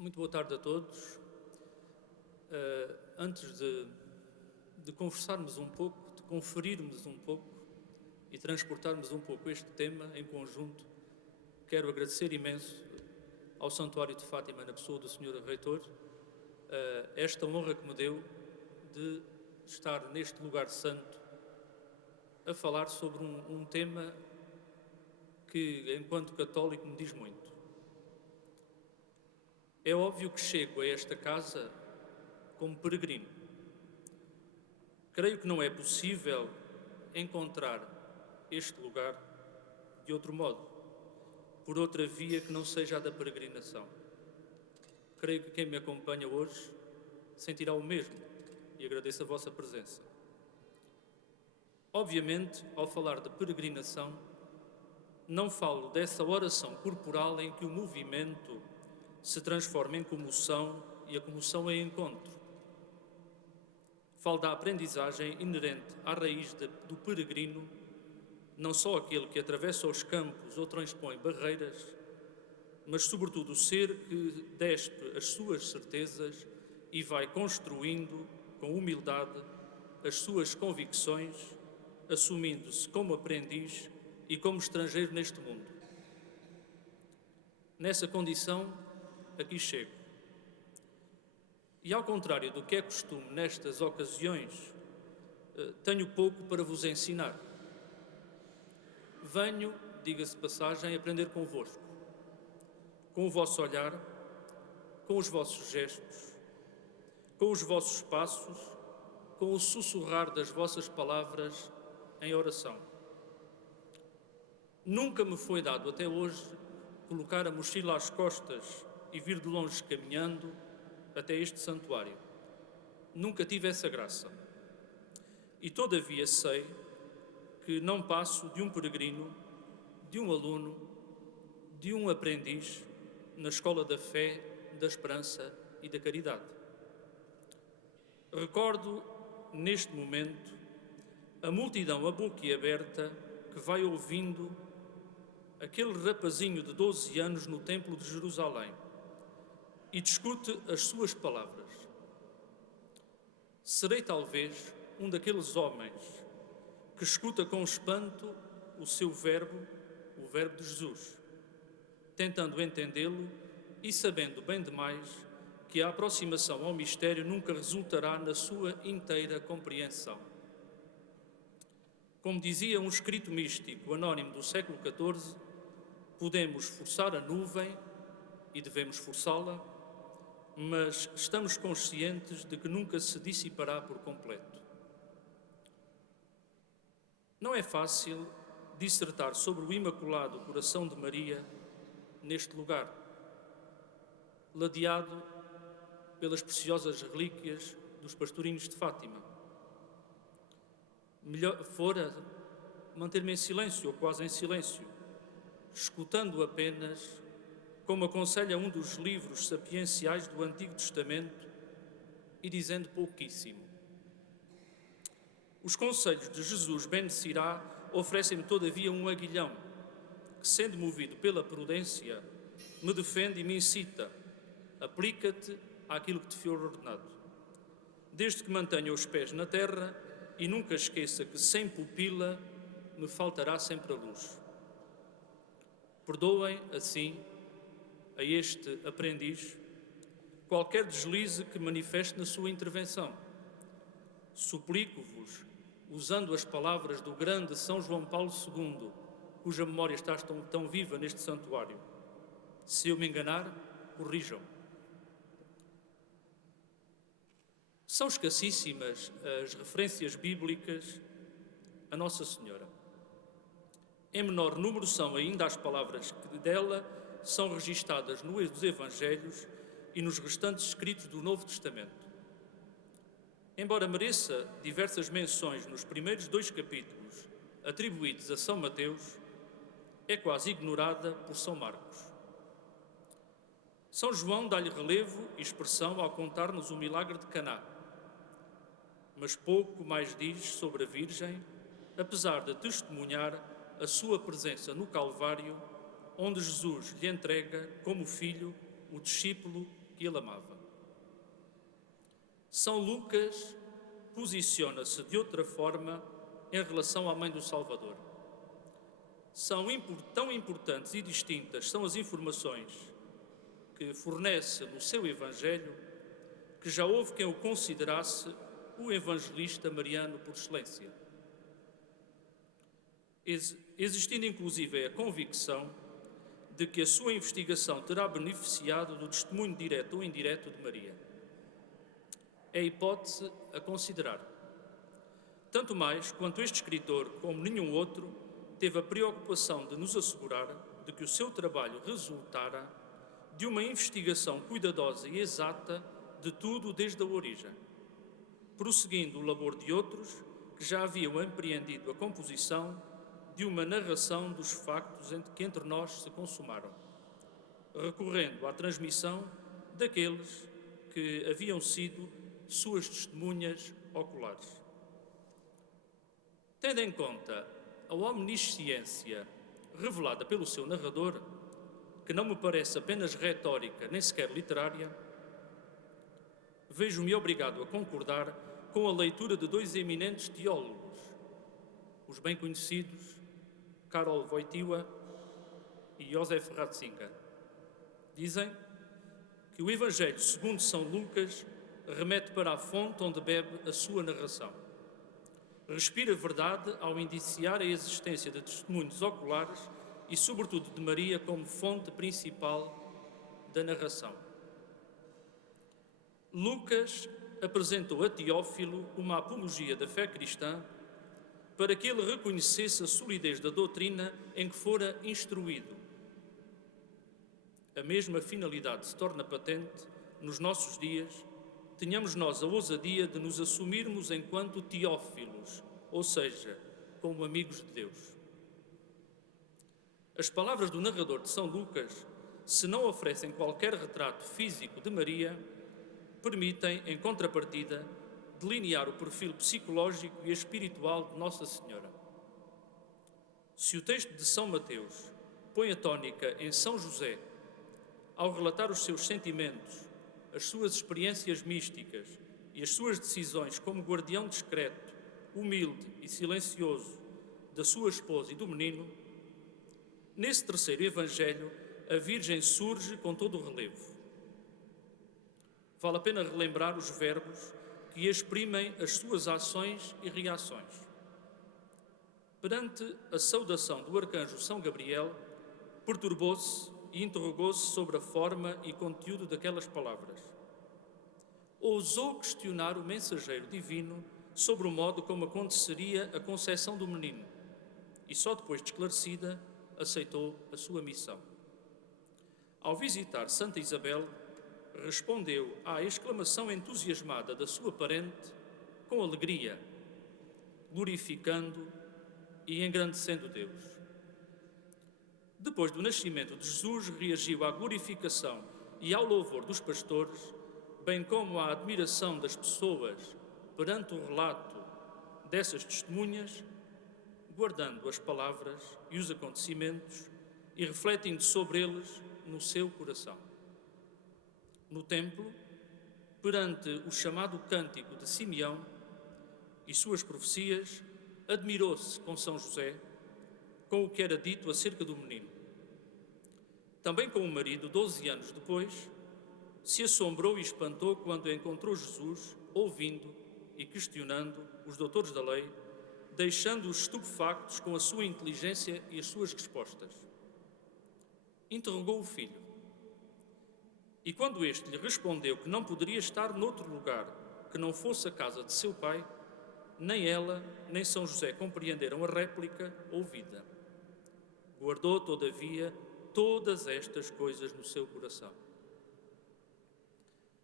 Muito boa tarde a todos. Antes de conversarmos um pouco, de conferirmos um pouco e transportarmos um pouco este tema em conjunto, quero agradecer imenso ao Santuário de Fátima, na pessoa do Sr. Reitor, esta honra que me deu de estar neste lugar santo a falar sobre um tema que, enquanto católico, me diz muito. É óbvio que chego a esta casa como peregrino. Creio que não é possível encontrar este lugar de outro modo, por outra via que não seja a da peregrinação. Creio que quem me acompanha hoje sentirá o mesmo e agradeço a vossa presença. Obviamente, ao falar de peregrinação, não falo dessa oração corporal em que o movimento se transforma em comoção e a comoção em encontro. Falo da aprendizagem inerente à raiz do peregrino, não só aquele que atravessa os campos ou transpõe barreiras, mas sobretudo o ser que despe as suas certezas e vai construindo com humildade as suas convicções, assumindo-se como aprendiz e como estrangeiro neste mundo. Nessa condição, aqui chego. E ao contrário do que é costume nestas ocasiões, tenho pouco para vos ensinar. Venho, diga-se de passagem, aprender convosco, com o vosso olhar, com os vossos gestos, com os vossos passos, com o sussurrar das vossas palavras em oração. Nunca me foi dado até hoje colocar a mochila às costas e vir de longe caminhando até este santuário. Nunca tive essa graça. E todavia sei que não passo de um peregrino, de um aluno, de um aprendiz na escola da fé, da esperança e da caridade. Recordo, neste momento, a multidão a boquiaberta que vai ouvindo aquele rapazinho de 12 anos no Templo de Jerusalém e discute as suas palavras. Serei talvez um daqueles homens que escuta com espanto o seu verbo, o verbo de Jesus, tentando entendê-lo e sabendo bem demais que a aproximação ao mistério nunca resultará na sua inteira compreensão. Como dizia um escrito místico anónimo do século XIV, podemos forçar a nuvem e devemos forçá-la, mas estamos conscientes de que nunca se dissipará por completo. Não é fácil dissertar sobre o Imaculado Coração de Maria neste lugar, ladeado pelas preciosas relíquias dos pastorinhos de Fátima. Melhor fora manter-me em silêncio ou quase em silêncio, escutando apenas, como aconselha um dos livros sapienciais do Antigo Testamento, e dizendo pouquíssimo. Os conselhos de Jesus ben de Sirá oferecem-me todavia um aguilhão, que, sendo movido pela prudência, me defende e me incita: aplica-te àquilo que te for ordenado, desde que mantenha os pés na terra e nunca esqueça que sem pupila me faltará sempre a luz. Perdoem, assim, a este aprendiz qualquer deslize que manifeste na sua intervenção. Suplico-vos, usando as palavras do grande São João Paulo II, cuja memória está tão viva neste santuário: se eu me enganar, corrijam. São escassíssimas as referências bíblicas a Nossa Senhora. Em menor número são ainda as palavras que dela são registadas nos Evangelhos e nos restantes escritos do Novo Testamento. Embora mereça diversas menções nos primeiros 2 capítulos atribuídos a São Mateus, é quase ignorada por São Marcos. São João dá-lhe relevo e expressão ao contar-nos o milagre de Caná, mas pouco mais diz sobre a Virgem, apesar de testemunhar a sua presença no Calvário, onde Jesus lhe entrega como filho o discípulo que ele amava. São Lucas posiciona-se de outra forma em relação à mãe do Salvador. Tão importantes e distintas são as informações que fornece no seu Evangelho que já houve quem o considerasse o evangelista mariano por excelência. Existindo inclusive a convicção de que a sua investigação terá beneficiado do testemunho direto ou indireto de Maria. É a hipótese a considerar. Tanto mais quanto este escritor, como nenhum outro, teve a preocupação de nos assegurar de que o seu trabalho resultara de uma investigação cuidadosa e exata de tudo desde a origem, prosseguindo o labor de outros que já haviam empreendido a composição de uma narração dos factos que entre nós se consumaram, recorrendo à transmissão daqueles que haviam sido suas testemunhas oculares. Tendo em conta a omnisciência revelada pelo seu narrador, que não me parece apenas retórica nem sequer literária, vejo-me obrigado a concordar com a leitura de dois eminentes teólogos, os bem conhecidos Karol Wojtyła e Józef Ratzinger. Dizem que o Evangelho segundo São Lucas remete para a fonte onde bebe a sua narração. Respira verdade ao indiciar a existência de testemunhos oculares e, sobretudo, de Maria como fonte principal da narração. Lucas apresentou a Teófilo uma apologia da fé cristã para que ele reconhecesse a solidez da doutrina em que fora instruído. A mesma finalidade se torna patente nos nossos dias, tenhamos nós a ousadia de nos assumirmos enquanto teófilos, ou seja, como amigos de Deus. As palavras do narrador de São Lucas, se não oferecem qualquer retrato físico de Maria, permitem, em contrapartida, delinear o perfil psicológico e espiritual de Nossa Senhora. Se o texto de São Mateus põe a tónica em São José, ao relatar os seus sentimentos, as suas experiências místicas e as suas decisões como guardião discreto, humilde e silencioso da sua esposa e do menino, nesse terceiro Evangelho a Virgem surge com todo o relevo. Vale a pena relembrar os verbos que exprimem as suas ações e reações. Perante a saudação do arcanjo São Gabriel, perturbou-se e interrogou-se sobre a forma e conteúdo daquelas palavras. Ousou questionar o mensageiro divino sobre o modo como aconteceria a concepção do menino e só depois de esclarecida aceitou a sua missão. Ao visitar Santa Isabel, respondeu à exclamação entusiasmada da sua parente com alegria, glorificando e engrandecendo Deus. Depois do nascimento de Jesus, reagiu à glorificação e ao louvor dos pastores, bem como à admiração das pessoas perante o relato dessas testemunhas, guardando as palavras e os acontecimentos e refletindo sobre eles no seu coração. No templo, perante o chamado cântico de Simeão e suas profecias, admirou-se com São José, com o que era dito acerca do menino. Também com o marido, 12 anos depois, se assombrou e espantou quando encontrou Jesus, ouvindo e questionando os doutores da lei, deixando-os estupefactos com a sua inteligência e as suas respostas. Interrogou o filho. E quando este lhe respondeu que não poderia estar noutro lugar que não fosse a casa de seu pai, nem ela, nem São José compreenderam a réplica ouvida. Guardou, todavia, todas estas coisas no seu coração.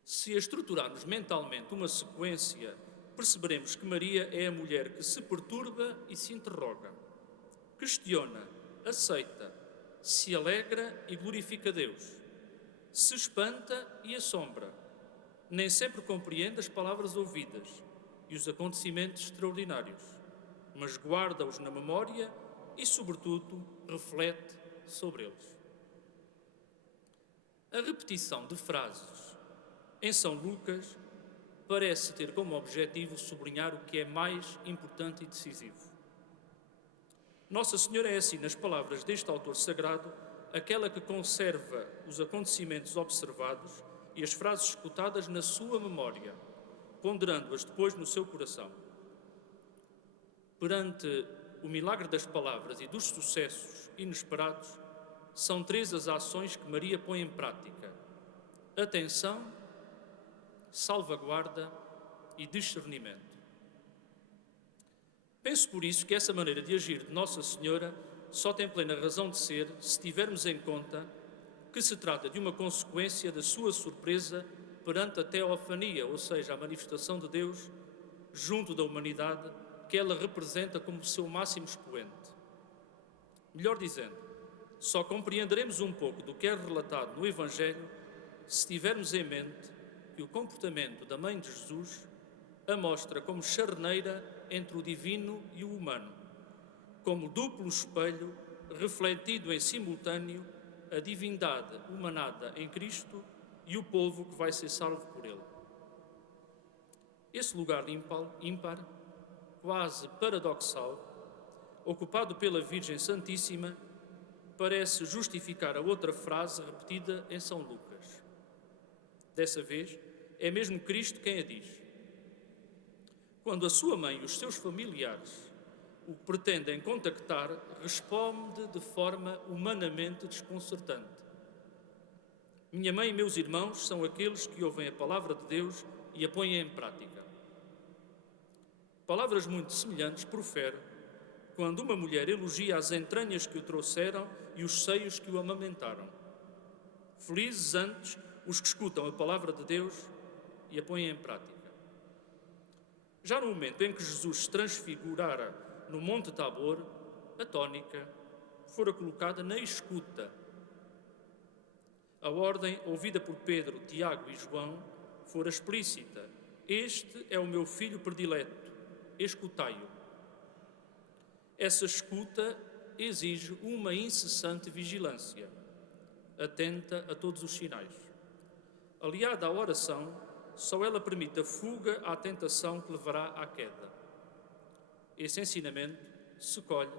Se estruturarmos mentalmente uma sequência, perceberemos que Maria é a mulher que se perturba e se interroga, questiona, aceita, se alegra e glorifica Deus, se espanta e assombra, nem sempre compreende as palavras ouvidas e os acontecimentos extraordinários, mas guarda-os na memória e, sobretudo, reflete sobre eles. A repetição de frases em São Lucas, parece ter como objetivo sublinhar o que é mais importante e decisivo. Nossa Senhora é assim, nas palavras deste autor sagrado, aquela que conserva os acontecimentos observados e as frases escutadas na sua memória, ponderando-as depois no seu coração. Perante o milagre das palavras e dos sucessos inesperados, são três as ações que Maria põe em prática: atenção, salvaguarda e discernimento. Penso por isso que essa maneira de agir de Nossa Senhora só tem plena razão de ser se tivermos em conta que se trata de uma consequência da sua surpresa perante a teofania, ou seja, a manifestação de Deus junto da humanidade, que ela representa como seu máximo expoente. Melhor dizendo, só compreenderemos um pouco do que é relatado no Evangelho se tivermos em mente que o comportamento da Mãe de Jesus a mostra como charneira entre o divino e o humano, como duplo espelho refletido em simultâneo a divindade humanada em Cristo e o povo que vai ser salvo por ele. Esse lugar ímpar, quase paradoxal, ocupado pela Virgem Santíssima, parece justificar a outra frase repetida em São Lucas. Dessa vez, é mesmo Cristo quem a diz. Quando a sua mãe e os seus familiares o pretendem contactar, responde de forma humanamente desconcertante. Minha mãe e meus irmãos são aqueles que ouvem a palavra de Deus e a põem em prática. Palavras muito semelhantes profere quando uma mulher elogia as entranhas que o trouxeram e os seios que o amamentaram. Felizes antes os que escutam a palavra de Deus e a põem em prática. Já no momento em que Jesus se transfigurara no Monte Tabor, a tónica fora colocada na escuta. A ordem, ouvida por Pedro, Tiago e João, fora explícita: este é o meu filho predileto, escutai-o. Essa escuta exige uma incessante vigilância, atenta a todos os sinais. Aliada à oração, só ela permite a fuga à tentação que levará à queda. Esse ensinamento se colhe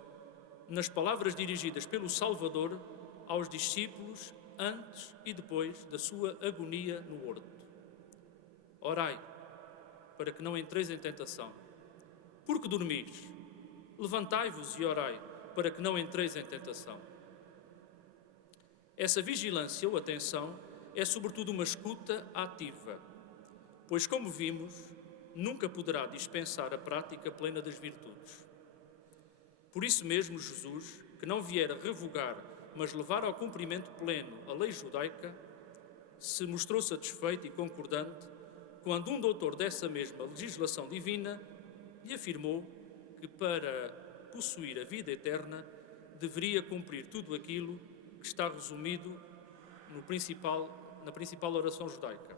nas palavras dirigidas pelo Salvador aos discípulos antes e depois da sua agonia no horto. Orai, para que não entreis em tentação. Porque dormis? Levantai-vos e orai, para que não entreis em tentação. Essa vigilância ou atenção é sobretudo uma escuta ativa, pois, como vimos, nunca poderá dispensar a prática plena das virtudes. Por isso mesmo, Jesus, que não viera revogar, mas levar ao cumprimento pleno a lei judaica, se mostrou satisfeito e concordante quando um doutor dessa mesma legislação divina lhe afirmou que, para possuir a vida eterna, deveria cumprir tudo aquilo que está resumido na principal oração judaica.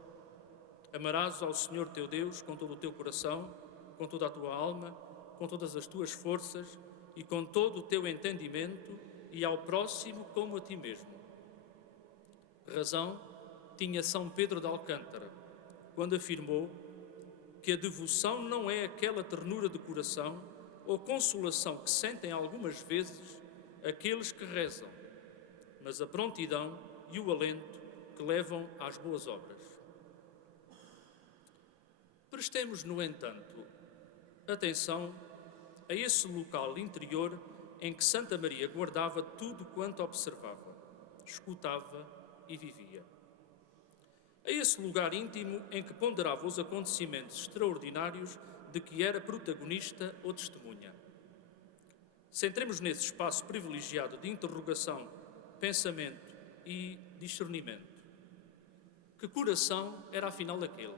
Amarás ao Senhor teu Deus com todo o teu coração, com toda a tua alma, com todas as tuas forças e com todo o teu entendimento, e ao próximo como a ti mesmo. Razão tinha São Pedro de Alcântara, quando afirmou que a devoção não é aquela ternura de coração ou consolação que sentem algumas vezes aqueles que rezam, mas a prontidão e o alento que levam às boas obras. Prestemos, no entanto, atenção a esse local interior em que Santa Maria guardava tudo quanto observava, escutava e vivia. A esse lugar íntimo em que ponderava os acontecimentos extraordinários de que era protagonista ou testemunha. Centremos nesse espaço privilegiado de interrogação, pensamento e discernimento. Que coração era afinal aquele?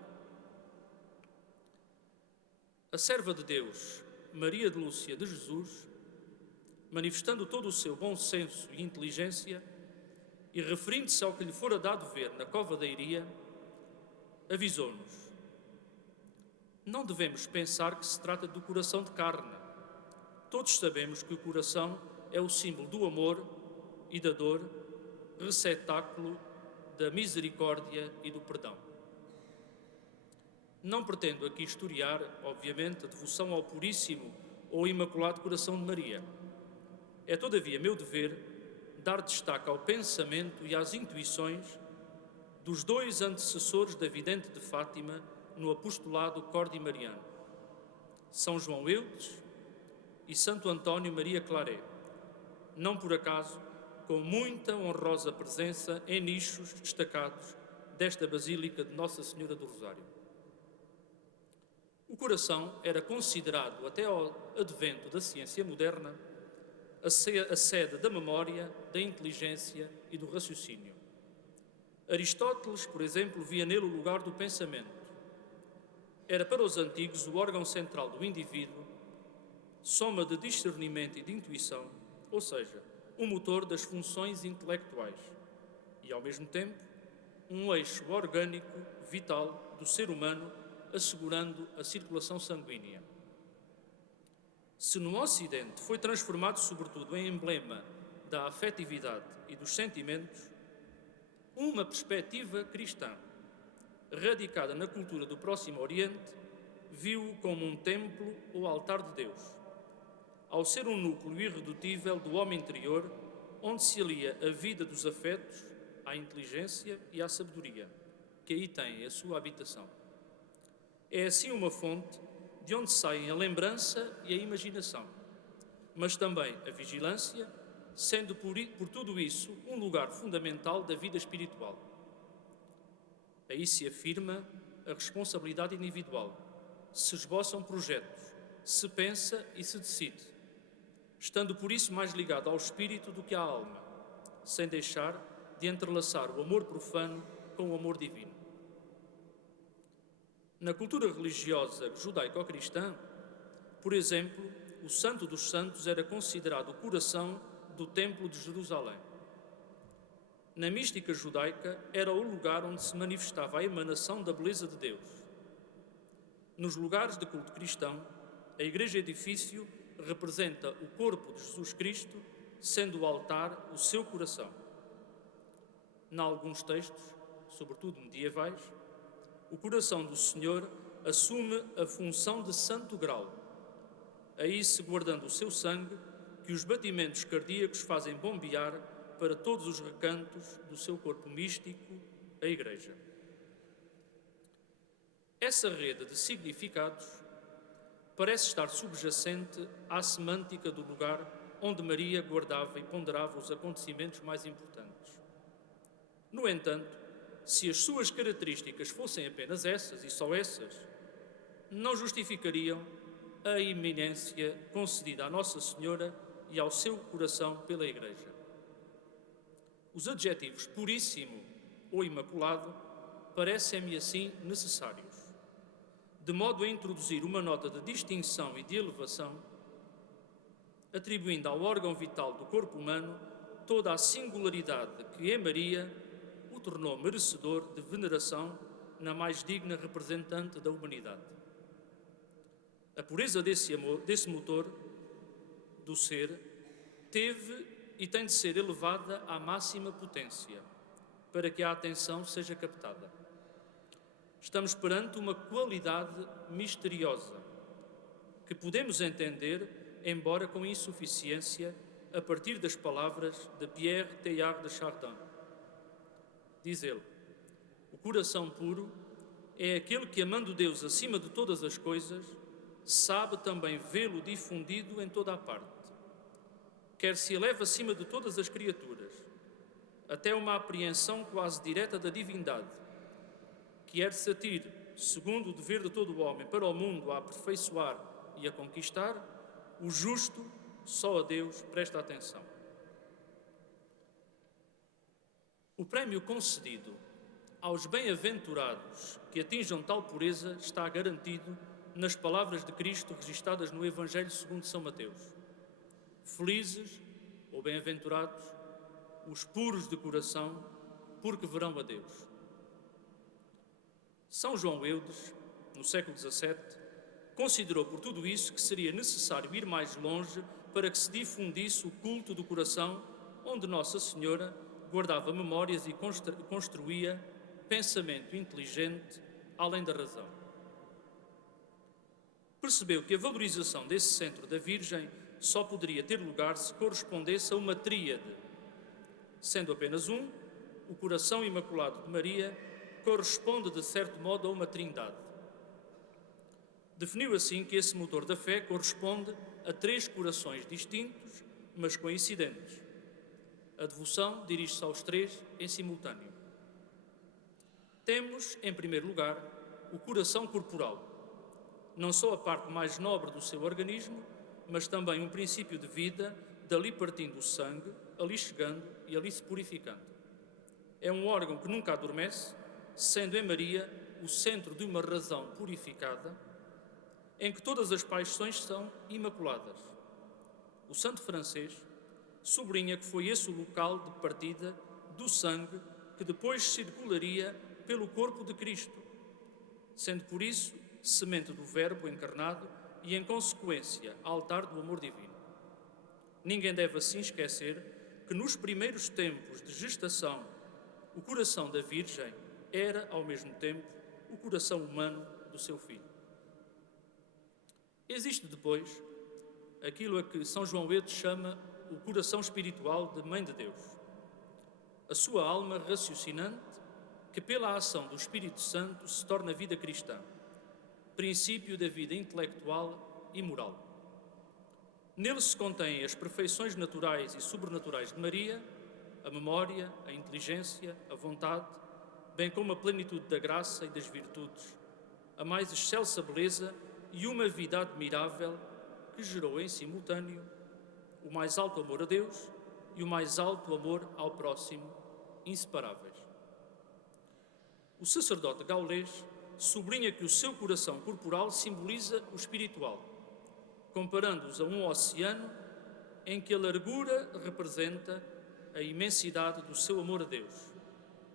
A serva de Deus, Maria de Lúcia de Jesus, manifestando todo o seu bom senso e inteligência e referindo-se ao que lhe fora dado ver na cova da Iria, avisou-nos: não devemos pensar que se trata do coração de carne. Todos sabemos que o coração é o símbolo do amor e da dor, receptáculo da misericórdia e do perdão. Não pretendo aqui historiar, obviamente, a devoção ao Puríssimo ou Imaculado Coração de Maria. É, todavia, meu dever dar destaque ao pensamento e às intuições dos dois antecessores da vidente de Fátima no apostolado cordimariano, São João Eudes e Santo António Maria Claret, não por acaso com muita honrosa presença em nichos destacados desta Basílica de Nossa Senhora do Rosário. O coração era considerado, até ao advento da ciência moderna, a sede da memória, da inteligência e do raciocínio. Aristóteles, por exemplo, via nele o lugar do pensamento. Era para os antigos o órgão central do indivíduo, soma de discernimento e de intuição, ou seja, o motor das funções intelectuais e, ao mesmo tempo, um eixo orgânico, vital, do ser humano, assegurando a circulação sanguínea. Se no Ocidente foi transformado sobretudo em emblema da afetividade e dos sentimentos, uma perspectiva cristã, radicada na cultura do Próximo Oriente, viu-o como um templo ou altar de Deus, ao ser um núcleo irredutível do homem interior, onde se alia a vida dos afetos à inteligência e à sabedoria, que aí tem a sua habitação. É assim uma fonte de onde saem a lembrança e a imaginação, mas também a vigilância, sendo por tudo isso um lugar fundamental da vida espiritual. Aí se afirma a responsabilidade individual, se esboçam projetos, se pensa e se decide, estando por isso mais ligado ao espírito do que à alma, sem deixar de entrelaçar o amor profano com o amor divino. Na cultura religiosa judaico-cristã, por exemplo, o Santo dos Santos era considerado o coração do Templo de Jerusalém. Na mística judaica, era o lugar onde se manifestava a emanação da beleza de Deus. Nos lugares de culto cristão, a igreja-edifício representa o corpo de Jesus Cristo, sendo o altar o seu coração. Em alguns textos, sobretudo medievais, o coração do Senhor assume a função de santo grau, aí se guardando o seu sangue, que os batimentos cardíacos fazem bombear para todos os recantos do seu corpo místico, a Igreja. Essa rede de significados parece estar subjacente à semântica do lugar onde Maria guardava e ponderava os acontecimentos mais importantes. No entanto, se as suas características fossem apenas essas, e só essas, não justificariam a eminência concedida à Nossa Senhora e ao seu coração pela Igreja. Os adjetivos puríssimo ou imaculado parecem-me assim necessários, de modo a introduzir uma nota de distinção e de elevação, atribuindo ao órgão vital do corpo humano toda a singularidade que em Maria o tornou merecedor de veneração na mais digna representante da humanidade. A pureza desse motor do ser teve e tem de ser elevada à máxima potência, para que a atenção seja captada. Estamos perante uma qualidade misteriosa, que podemos entender, embora com insuficiência, a partir das palavras de Pierre Teilhard de Chardin. Diz ele: o coração puro é aquele que, amando Deus acima de todas as coisas, sabe também vê-lo difundido em toda a parte. Quer se eleve acima de todas as criaturas, até uma apreensão quase direta da divindade, quer se atire, segundo o dever de todo o homem, para o mundo a aperfeiçoar e a conquistar, o justo só a Deus presta atenção. O prémio concedido aos bem-aventurados que atinjam tal pureza está garantido nas palavras de Cristo registadas no Evangelho segundo São Mateus. Felizes ou bem-aventurados os puros de coração, porque verão a Deus. São João Eudes, no século XVII, considerou por tudo isso que seria necessário ir mais longe para que se difundisse o culto do coração, onde Nossa Senhora guardava memórias e construía pensamento inteligente além da razão. percebeu que a valorização desse centro da Virgem só poderia ter lugar se correspondesse a uma tríade. Sendo apenas um, o coração imaculado de Maria corresponde de certo modo a uma trindade. Definiu assim que esse motor da fé corresponde a três corações distintos, mas coincidentes. A devoção dirige-se aos três em simultâneo. Temos, em primeiro lugar, o coração corporal, não só a parte mais nobre do seu organismo, mas também um princípio de vida, dali partindo o sangue, ali chegando e ali se purificando. É um órgão que nunca adormece, sendo em Maria o centro de uma razão purificada, em que todas as paixões são imaculadas. O santo francês sublinha que foi esse o local de partida do sangue que depois circularia pelo corpo de Cristo, sendo por isso semente do Verbo encarnado e, em consequência, altar do amor divino. Ninguém deve assim esquecer que nos primeiros tempos de gestação, o coração da Virgem era, ao mesmo tempo, o coração humano do seu filho. Existe depois aquilo a que São João Eudes chama o coração espiritual de Mãe de Deus, a sua alma raciocinante que, pela ação do Espírito Santo, se torna vida cristã, princípio da vida intelectual e moral. Nele se contêm as perfeições naturais e sobrenaturais de Maria, a memória, a inteligência, a vontade, bem como a plenitude da graça e das virtudes, a mais excelsa beleza e uma vida admirável que gerou em simultâneo o mais alto amor a Deus e o mais alto amor ao próximo, inseparáveis. O sacerdote gaulês sublinha que o seu coração corporal simboliza o espiritual, comparando-os a um oceano em que a largura representa a imensidade do seu amor a Deus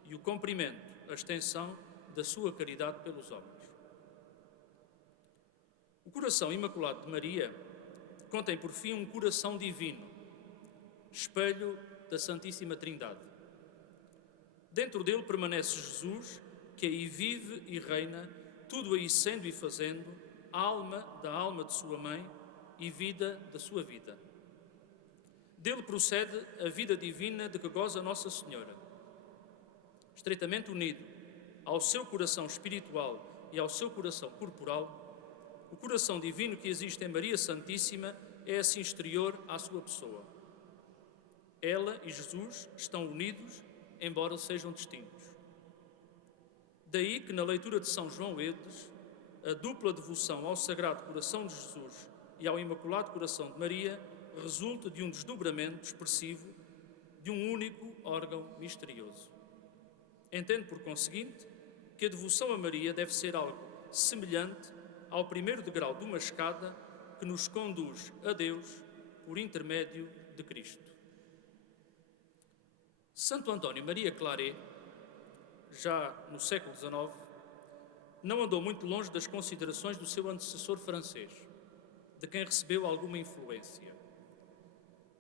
e o comprimento, a extensão da sua caridade pelos homens. O coração imaculado de Maria contém, por fim, um coração divino, espelho da Santíssima Trindade. Dentro dele permanece Jesus, que aí vive e reina, tudo aí sendo e fazendo, alma da alma de sua mãe e vida da sua vida. Dele procede a vida divina de que goza Nossa Senhora. Estreitamente unido ao seu coração espiritual e ao seu coração corporal, o coração divino que existe em Maria Santíssima é assim exterior à sua pessoa. Ela e Jesus estão unidos, embora sejam distintos. Daí que na leitura de São João Eudes, a dupla devoção ao Sagrado Coração de Jesus e ao Imaculado Coração de Maria resulta de um desdobramento expressivo de um único órgão misterioso. Entendo, por conseguinte, que a devoção a Maria deve ser algo semelhante ao primeiro degrau de uma escada que nos conduz a Deus por intermédio de Cristo. Santo António Maria Claret, já no século XIX, não andou muito longe das considerações do seu antecessor francês, de quem recebeu alguma influência.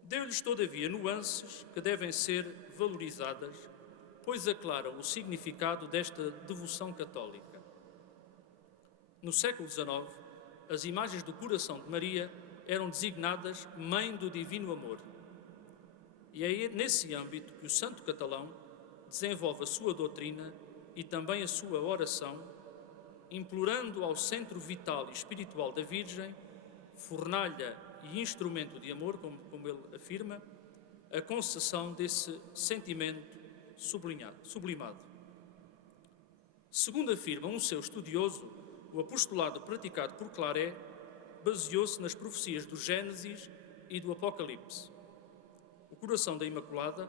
Deu-lhes, todavia, nuances que devem ser valorizadas, pois aclaram o significado desta devoção católica. No século XIX, as imagens do coração de Maria eram designadas Mãe do Divino Amor. E é nesse âmbito que o santo catalão desenvolve a sua doutrina e também a sua oração, implorando ao centro vital e espiritual da Virgem, fornalha e instrumento de amor, como ele afirma, a concessão desse sentimento sublimado. Segundo afirma um seu estudioso, o apostolado praticado por Claret baseou-se nas profecias do Gênesis e do Apocalipse. O coração da Imaculada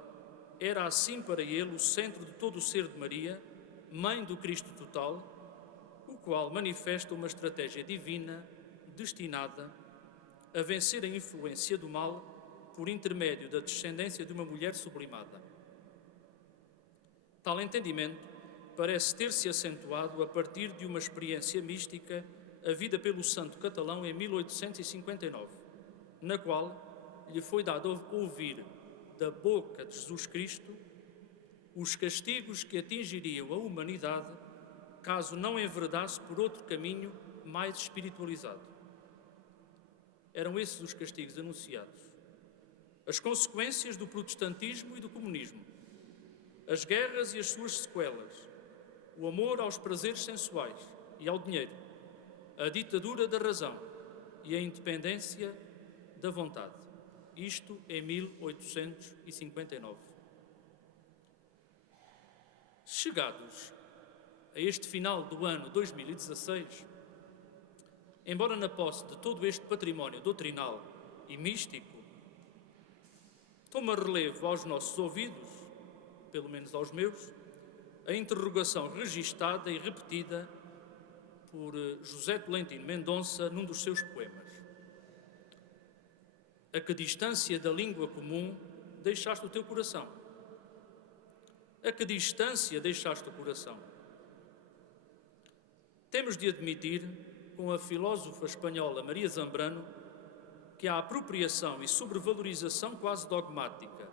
era assim para ele o centro de todo o ser de Maria, mãe do Cristo total, o qual manifesta uma estratégia divina destinada a vencer a influência do mal por intermédio da descendência de uma mulher sublimada. Tal entendimento parece ter-se acentuado a partir de uma experiência mística havida pelo santo catalão em 1859, na qual lhe foi dado ouvir da boca de Jesus Cristo os castigos que atingiriam a humanidade caso não enveredasse por outro caminho mais espiritualizado. eram esses os castigos anunciados. As consequências do protestantismo e do comunismo, as guerras e as suas sequelas, o amor aos prazeres sensuais e ao dinheiro, a ditadura da razão e a independência da vontade. Isto em 1859. Chegados a este final do ano 2016, embora na posse de todo este património doutrinal e místico, toma relevo aos nossos ouvidos, pelo menos aos meus, a interrogação registada e repetida por José Tolentino Mendonça num dos seus poemas. A que distância da língua comum deixaste o teu coração? A que distância deixaste o coração? Temos de admitir, com a filósofa espanhola Maria Zambrano, que a apropriação e sobrevalorização quase dogmática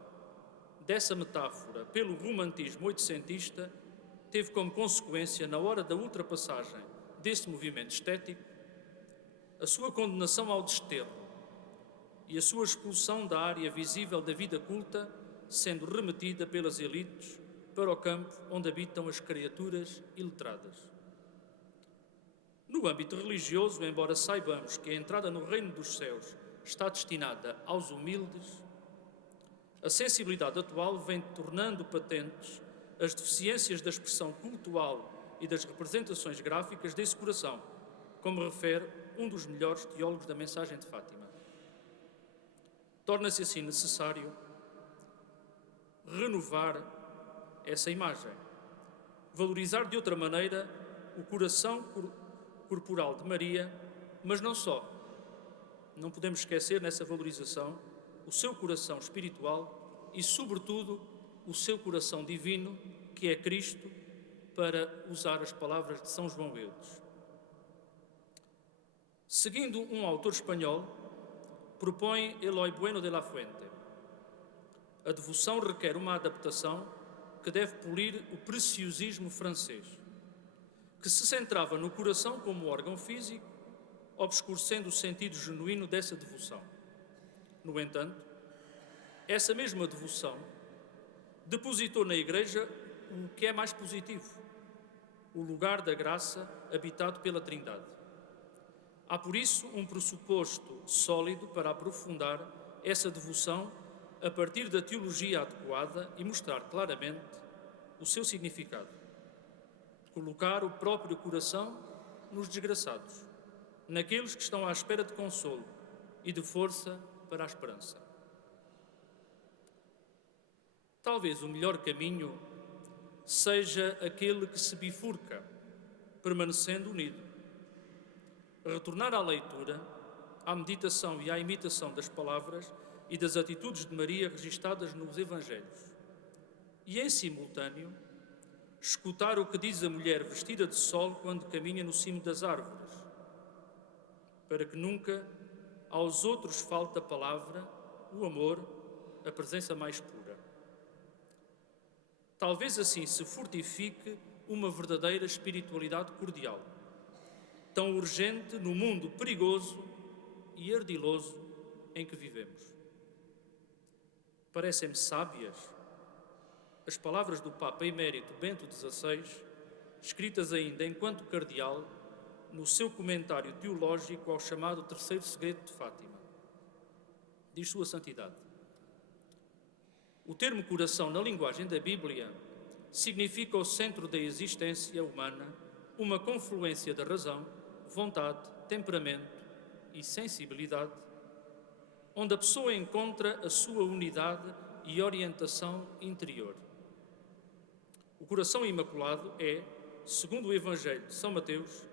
dessa metáfora pelo romantismo oitocentista teve como consequência, na hora da ultrapassagem desse movimento estético, a sua condenação ao desterro e a sua expulsão da área visível da vida culta, sendo remetida pelas elites para o campo onde habitam as criaturas iletradas. No âmbito religioso, embora saibamos que a entrada no reino dos céus está destinada aos humildes, a sensibilidade atual vem tornando patentes as deficiências da expressão cultual e das representações gráficas desse coração, como refere um dos melhores teólogos da mensagem de Fátima. Torna-se assim necessário renovar essa imagem, valorizar de outra maneira o coração corporal de Maria, mas não só. Não podemos esquecer nessa valorização o seu coração espiritual e, sobretudo, o seu coração divino, que é Cristo, para usar as palavras de São João Eudes. Seguindo um autor espanhol, propõe Eloy Bueno de la Fuente: a devoção requer uma adaptação que deve polir o preciosismo francês, que se centrava no coração como órgão físico, obscurecendo o sentido genuíno dessa devoção. No entanto, essa mesma devoção depositou na Igreja o que é mais positivo, o lugar da graça habitado pela Trindade. Há, por isso, um pressuposto sólido para aprofundar essa devoção a partir da teologia adequada e mostrar claramente o seu significado. Colocar o próprio coração nos desgraçados, naqueles que estão à espera de consolo e de força para a esperança. Talvez o melhor caminho seja aquele que se bifurca, permanecendo unido. Retornar à leitura, à meditação e à imitação das palavras e das atitudes de Maria registadas nos Evangelhos. E, em simultâneo, escutar o que diz a mulher vestida de sol quando caminha no cimo das árvores, para que nunca aos outros falte a palavra, o amor, a presença mais pura. Talvez assim se fortifique uma verdadeira espiritualidade cordial, tão urgente no mundo perigoso e ardiloso em que vivemos. Parecem-me sábias as palavras do Papa Emérito Bento XVI, escritas ainda enquanto cardeal no seu comentário teológico ao chamado Terceiro Segredo de Fátima. Diz Sua Santidade: o termo coração na linguagem da Bíblia significa o centro da existência humana, uma confluência da razão, vontade, temperamento e sensibilidade, onde a pessoa encontra a sua unidade e orientação interior. O coração imaculado é, segundo o Evangelho de São Mateus,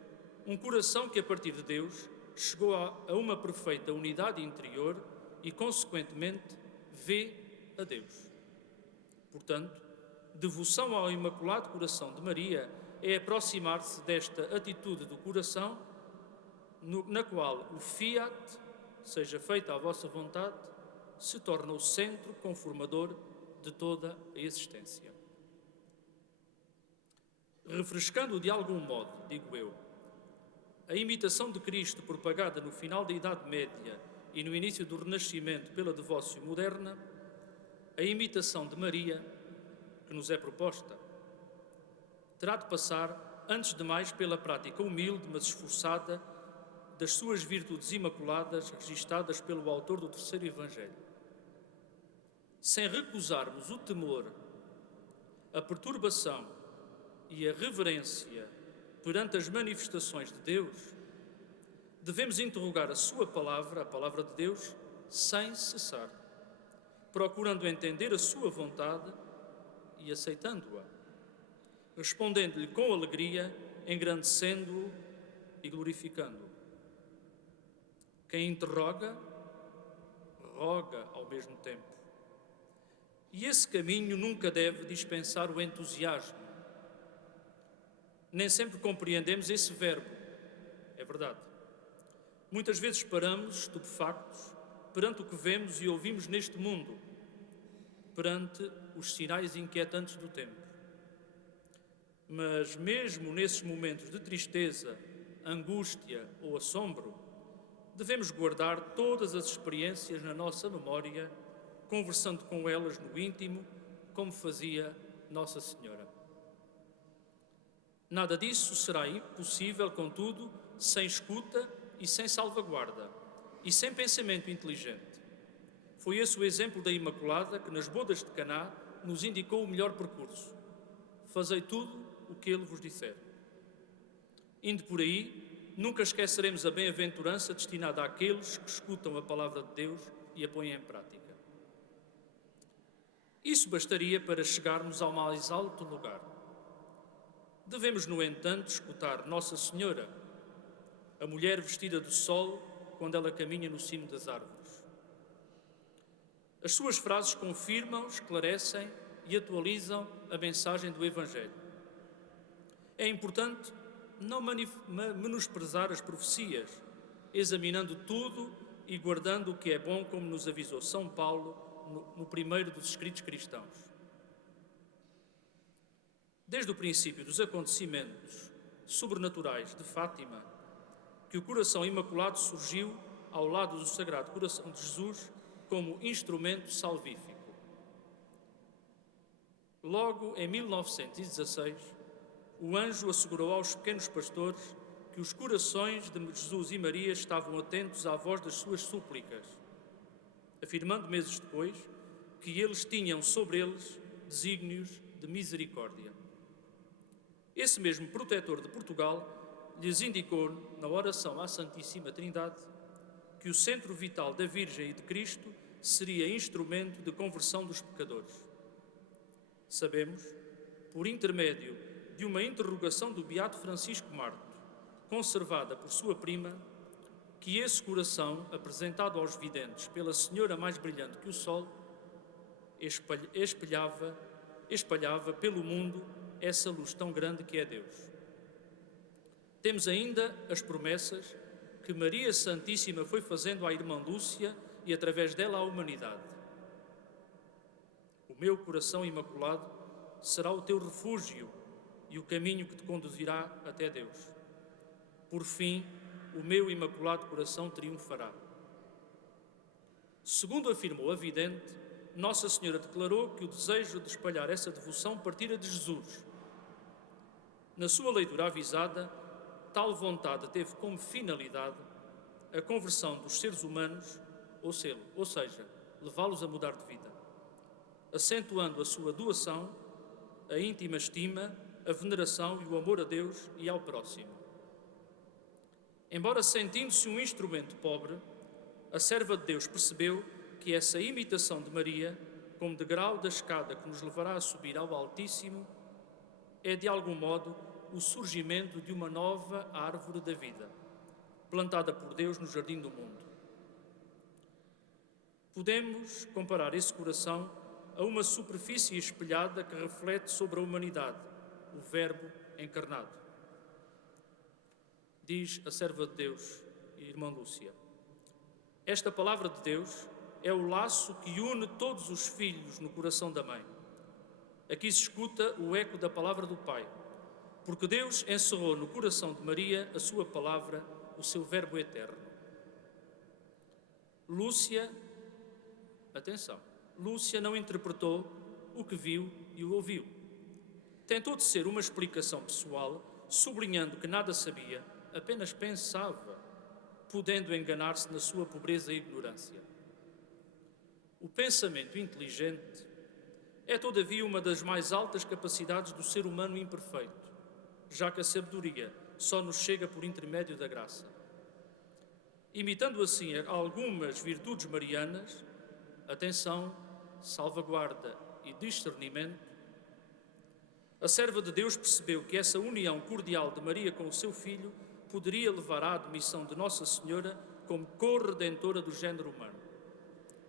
um coração que, a partir de Deus, chegou a uma perfeita unidade interior e, consequentemente, vê a Deus. Portanto, devoção ao Imaculado Coração de Maria é aproximar-se desta atitude do coração na qual o fiat, seja feita a vossa vontade, se torna o centro conformador de toda a existência. Refrescando de algum modo, digo eu, a imitação de Cristo propagada no final da Idade Média e no início do Renascimento pela devócio moderna, a imitação de Maria, que nos é proposta, terá de passar, antes de mais, pela prática humilde, mas esforçada, das suas virtudes imaculadas registadas pelo autor do terceiro Evangelho. Sem recusarmos o temor, a perturbação e a reverência perante as manifestações de Deus, devemos interrogar a sua palavra, a palavra de Deus, sem cessar, procurando entender a sua vontade e aceitando-a, respondendo-lhe com alegria, engrandecendo-o e glorificando-o. Quem interroga, roga ao mesmo tempo. E esse caminho nunca deve dispensar o entusiasmo. Nem sempre compreendemos esse verbo, é verdade. Muitas vezes paramos, estupefactos, perante o que vemos e ouvimos neste mundo, perante os sinais inquietantes do tempo. Mas mesmo nesses momentos de tristeza, angústia ou assombro, devemos guardar todas as experiências na nossa memória, conversando com elas no íntimo, como fazia Nossa Senhora. Nada disso será possível, contudo, sem escuta e sem salvaguarda, e sem pensamento inteligente. Foi esse o exemplo da Imaculada que, nas bodas de Caná, nos indicou o melhor percurso. Fazei tudo o que Ele vos disser. Indo por aí, nunca esqueceremos a bem-aventurança destinada àqueles que escutam a palavra de Deus e a põem em prática. Isso bastaria para chegarmos ao mais alto lugar. Devemos, no entanto, escutar Nossa Senhora, a mulher vestida de sol, quando ela caminha no cimo das árvores. As suas frases confirmam, esclarecem e atualizam a mensagem do Evangelho. É importante não menosprezar as profecias, examinando tudo e guardando o que é bom, como nos avisou São Paulo no primeiro dos escritos cristãos. Desde o princípio dos acontecimentos sobrenaturais de Fátima, que o coração imaculado surgiu ao lado do Sagrado Coração de Jesus como instrumento salvífico. Logo em 1916, o anjo assegurou aos pequenos pastores que os corações de Jesus e Maria estavam atentos à voz das suas súplicas, afirmando meses depois que eles tinham sobre eles desígnios de misericórdia. Esse mesmo protetor de Portugal lhes indicou, na oração à Santíssima Trindade, que o centro vital da Virgem e de Cristo seria instrumento de conversão dos pecadores. Sabemos, por intermédio de uma interrogação do beato Francisco Marto, conservada por sua prima, que esse coração, apresentado aos videntes pela Senhora mais brilhante que o sol, espalhava pelo mundo essa luz tão grande que é Deus. Temos ainda as promessas que Maria Santíssima foi fazendo à irmã Lúcia e, através dela, à humanidade. O meu coração imaculado será o teu refúgio e o caminho que te conduzirá até Deus. Por fim, o meu imaculado coração triunfará. Segundo afirmou a vidente, Nossa Senhora declarou que o desejo de espalhar essa devoção partira de Jesus. Na sua leitura avisada, tal vontade teve como finalidade a conversão dos seres humanos, ou seja, levá-los a mudar de vida, acentuando a sua doação, a íntima estima, a veneração e o amor a Deus e ao próximo. Embora sentindo-se um instrumento pobre, a serva de Deus percebeu que essa imitação de Maria, como degrau da escada que nos levará a subir ao Altíssimo, é de algum modo o surgimento de uma nova árvore da vida, plantada por Deus no jardim do mundo. Podemos comparar esse coração a uma superfície espelhada que reflete sobre a humanidade, o Verbo encarnado. Diz a serva de Deus, irmã Lúcia. Esta palavra de Deus é o laço que une todos os filhos no coração da mãe. Aqui se escuta o eco da palavra do Pai, porque Deus encerrou no coração de Maria a sua palavra, o seu Verbo eterno. Lúcia, atenção, Lúcia não interpretou o que viu e o ouviu. Tentou de ser uma explicação pessoal, sublinhando que nada sabia, apenas pensava, podendo enganar-se na sua pobreza e ignorância. O pensamento inteligente é, todavia, uma das mais altas capacidades do ser humano imperfeito, já que a sabedoria só nos chega por intermédio da graça. Imitando assim algumas virtudes marianas, atenção, salvaguarda e discernimento, a serva de Deus percebeu que essa união cordial de Maria com o seu filho poderia levar à admissão de Nossa Senhora como corredentora do género humano,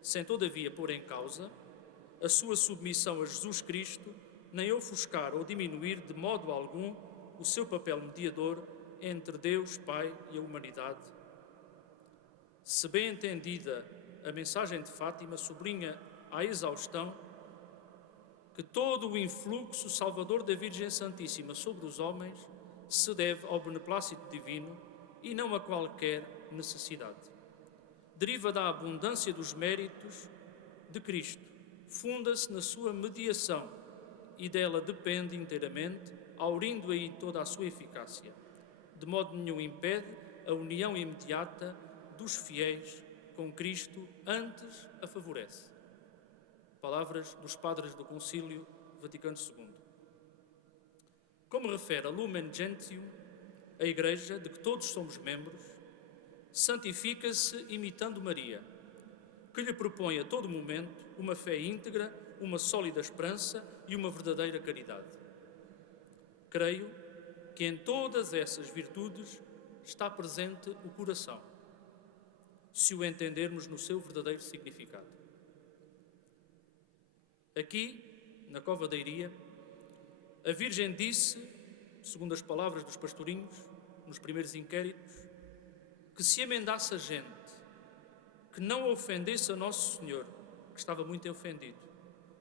sem todavia pôr em causa a sua submissão a Jesus Cristo, nem ofuscar ou diminuir de modo algum o seu papel mediador entre Deus, Pai e a humanidade. Se bem entendida, a mensagem de Fátima sublinha à exaustão que todo o influxo salvador da Virgem Santíssima sobre os homens se deve ao beneplácito divino e não a qualquer necessidade. Deriva da abundância dos méritos de Cristo, funda-se na sua mediação e dela depende inteiramente, aurindo aí toda a sua eficácia. De modo nenhum impede a união imediata dos fiéis com Cristo, antes a favorece. Palavras dos Padres do Concílio Vaticano II. Como refere a Lumen Gentium, a Igreja, de que todos somos membros, santifica-se imitando Maria, que lhe propõe a todo momento uma fé íntegra, uma sólida esperança e uma verdadeira caridade. Creio que em todas essas virtudes está presente o coração, se o entendermos no seu verdadeiro significado. Aqui, na Cova da Iria, a Virgem disse, segundo as palavras dos pastorinhos, nos primeiros inquéritos, que se emendasse a gente, que não ofendesse a Nosso Senhor, que estava muito ofendido,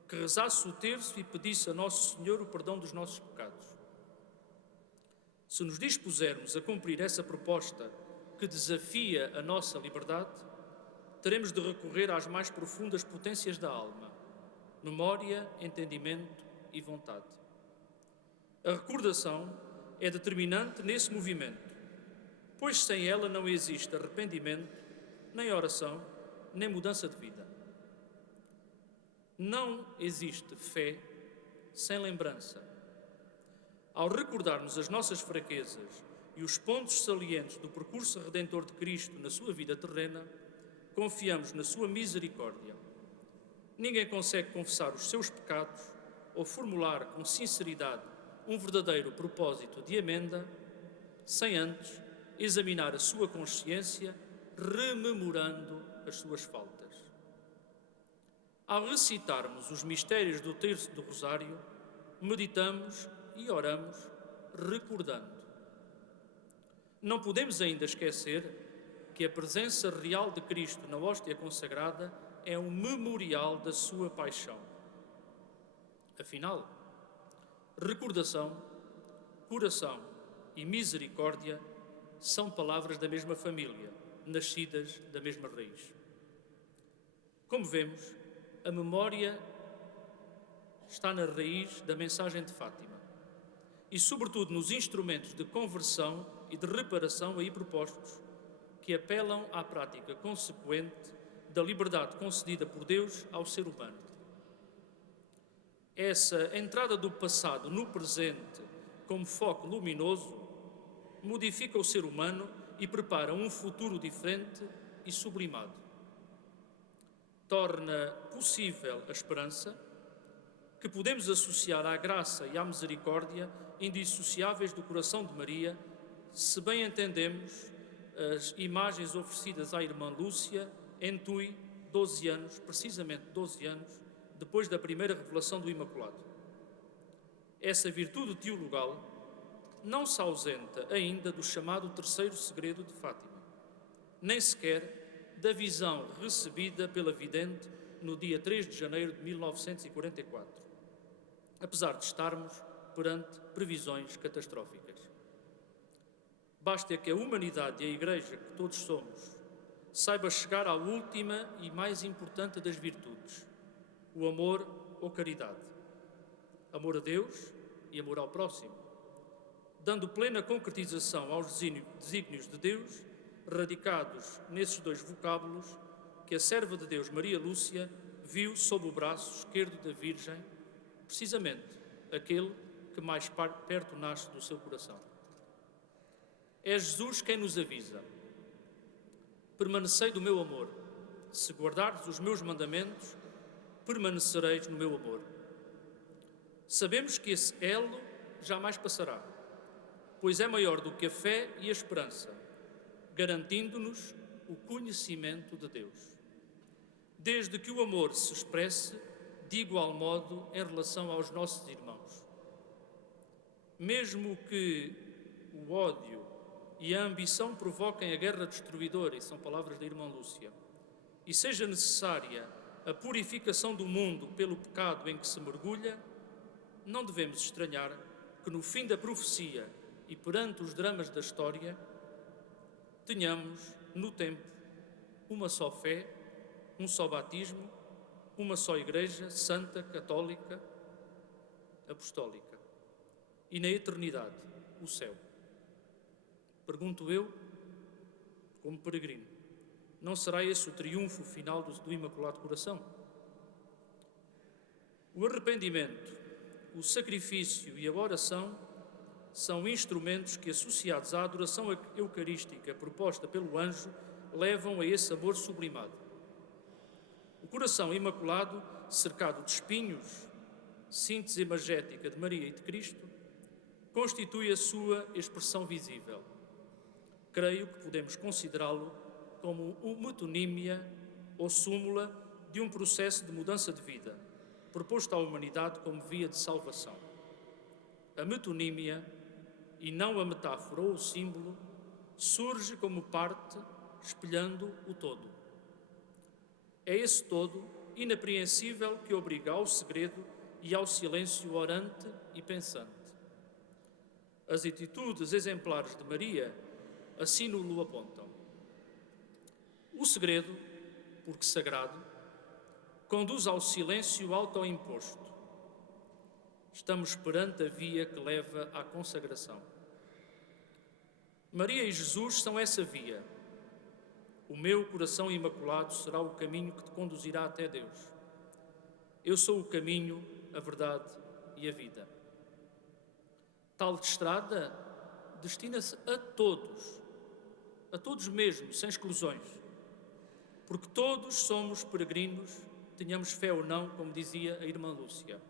que rezasse o terço e pedisse a Nosso Senhor o perdão dos nossos pecados. Se nos dispusermos a cumprir essa proposta que desafia a nossa liberdade, teremos de recorrer às mais profundas potências da alma, memória, entendimento e vontade. A recordação é determinante nesse movimento, pois sem ela não existe arrependimento, nem oração, nem mudança de vida. Não existe fé sem lembrança. Ao recordarmos as nossas fraquezas e os pontos salientes do percurso redentor de Cristo na sua vida terrena, confiamos na sua misericórdia. Ninguém consegue confessar os seus pecados ou formular com sinceridade um verdadeiro propósito de emenda sem antes examinar a sua consciência, rememorando as suas faltas. Ao recitarmos os mistérios do terço do Rosário, meditamos e oramos recordando. Não podemos ainda esquecer que a presença real de Cristo na hóstia consagrada é um memorial da sua paixão. Afinal, recordação, coração e misericórdia são palavras da mesma família, nascidas da mesma raiz. Como vemos, a memória está na raiz da mensagem de Fátima e, sobretudo, nos instrumentos de conversão e de reparação aí propostos, que apelam à prática consequente da liberdade concedida por Deus ao ser humano. Essa entrada do passado no presente como foco luminoso modifica o ser humano e prepara um futuro diferente e sublimado. Torna possível a esperança, que podemos associar à graça e à misericórdia indissociáveis do coração de Maria, se bem entendemos as imagens oferecidas à irmã Lúcia em Tui, 12 anos, precisamente 12 anos, depois da primeira revelação do Imaculado. Essa virtude teologal não se ausenta ainda do chamado terceiro segredo de Fátima, nem sequer da visão recebida pela vidente no dia 3 de janeiro de 1944, apesar de estarmos perante previsões catastróficas. Basta que a humanidade e a Igreja, que todos somos, saiba chegar à última e mais importante das virtudes, o amor ou caridade. Amor a Deus e amor ao próximo, dando plena concretização aos desígnios de Deus, radicados nesses dois vocábulos que a serva de Deus, Maria Lúcia, viu sob o braço esquerdo da Virgem, precisamente aquele que mais perto nasce do seu coração. É Jesus quem nos avisa: permanecei do meu amor. Se guardardes os meus mandamentos, permanecereis no meu amor. Sabemos que esse elo jamais passará, pois é maior do que a fé e a esperança, garantindo-nos o conhecimento de Deus. Desde que o amor se expresse de igual modo em relação aos nossos irmãos. Mesmo que o ódio e a ambição provoquem a guerra destruidora, e são palavras da irmã Lúcia, e seja necessária a purificação do mundo pelo pecado em que se mergulha, não devemos estranhar que no fim da profecia e perante os dramas da história, tenhamos, no tempo, uma só fé, um só batismo, uma só Igreja Santa, Católica, Apostólica. E na eternidade, o céu. Pergunto eu, como peregrino, não será esse o triunfo final do Imaculado Coração? O arrependimento, o sacrifício e a oração são instrumentos que, associados à adoração eucarística proposta pelo anjo, levam a esse amor sublimado. O coração imaculado, cercado de espinhos, síntese imagética de Maria e de Cristo, constitui a sua expressão visível. Creio que podemos considerá-lo como uma metonímia ou súmula de um processo de mudança de vida, proposto à humanidade como via de salvação. A metonímia, e não a metáfora ou o símbolo, surge como parte, espelhando o todo. É esse todo inapreensível que obriga ao segredo e ao silêncio orante e pensante. As atitudes exemplares de Maria assim nos apontam. O segredo, porque sagrado, conduz ao silêncio autoimposto. Estamos perante a via que leva à consagração. Maria e Jesus são essa via. O meu coração imaculado será o caminho que te conduzirá até Deus. Eu sou o caminho, a verdade e a vida. Tal estrada destina-se a todos mesmo, sem exclusões, porque todos somos peregrinos, tenhamos fé ou não, como dizia a irmã Lúcia.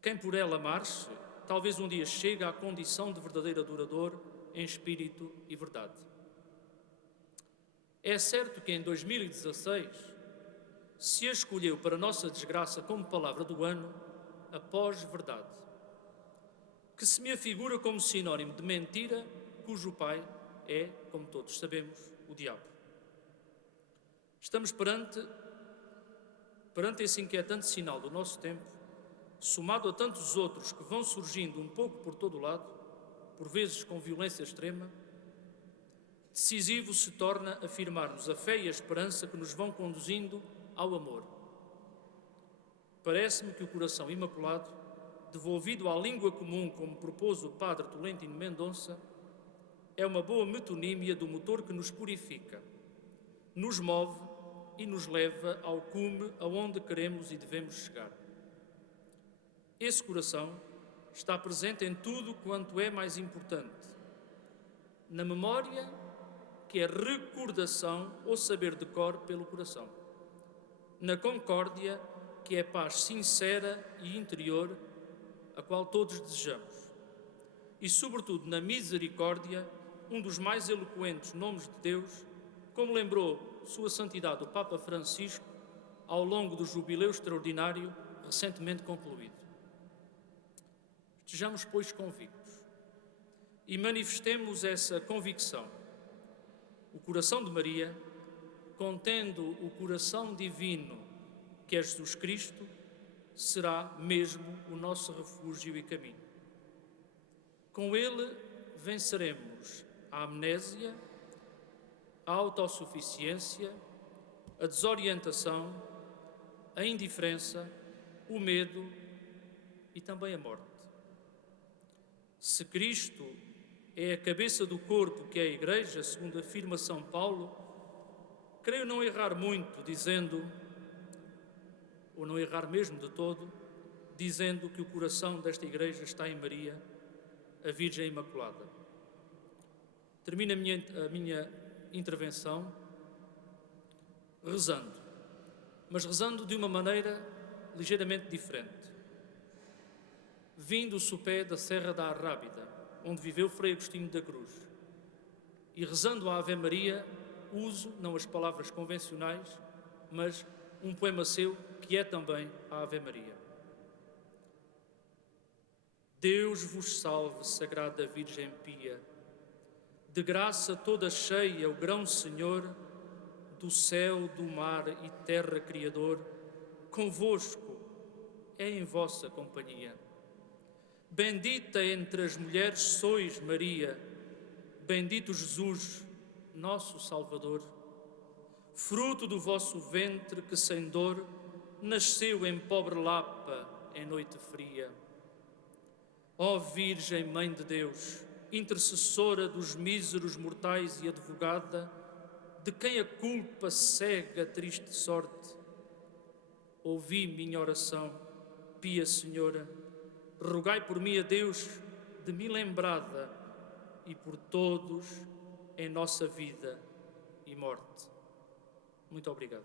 Quem por ela marche, talvez um dia chegue à condição de verdadeiro adorador em espírito e verdade. É certo que em 2016 se a escolheu para nossa desgraça como palavra do ano a pós-verdade, que se me afigura como sinónimo de mentira, cujo pai é, como todos sabemos, o diabo. Estamos perante esse inquietante sinal do nosso tempo, somado a tantos outros que vão surgindo um pouco por todo o lado, por vezes com violência extrema. Decisivo se torna afirmar-nos a fé e a esperança que nos vão conduzindo ao amor. Parece-me que o coração imaculado, devolvido à língua comum como propôs o padre Tolentino Mendonça, é uma boa metonímia do motor que nos purifica, nos move e nos leva ao cume aonde queremos e devemos chegar. Esse coração está presente em tudo quanto é mais importante, na memória, que é recordação ou saber de cor pelo coração, na concórdia, que é paz sincera e interior, a qual todos desejamos, e sobretudo na misericórdia, um dos mais eloquentes nomes de Deus, como lembrou Sua Santidade o Papa Francisco ao longo do jubileu extraordinário recentemente concluído. Estejamos, pois, convictos e manifestemos essa convicção. O coração de Maria, contendo o coração divino que é Jesus Cristo, será mesmo o nosso refúgio e caminho. Com ele venceremos a amnésia, a autossuficiência, a desorientação, a indiferença, o medo e também a morte. Se Cristo é a cabeça do corpo que é a Igreja, segundo afirma São Paulo, creio não errar muito dizendo, ou não errar mesmo de todo, dizendo que o coração desta Igreja está em Maria, a Virgem Imaculada. Termino a minha intervenção rezando, mas rezando de uma maneira ligeiramente diferente. Vim do sopé da Serra da Arrábida, onde viveu Frei Agostinho da Cruz, e rezando a Ave Maria, uso não as palavras convencionais, mas um poema seu que é também a Ave Maria. Deus vos salve, Sagrada Virgem Pia, de graça toda cheia, o grão Senhor, do céu, do mar e terra Criador, convosco é em vossa companhia. Bendita entre as mulheres sois, Maria, bendito Jesus, nosso Salvador, fruto do vosso ventre que sem dor nasceu em pobre Lapa em noite fria. Ó Virgem Mãe de Deus, intercessora dos míseros mortais e advogada, de quem a culpa cega a triste sorte, ouvi minha oração, Pia Senhora, rogai por mim a Deus de mim lembrada e por todos em nossa vida e morte. Muito obrigado.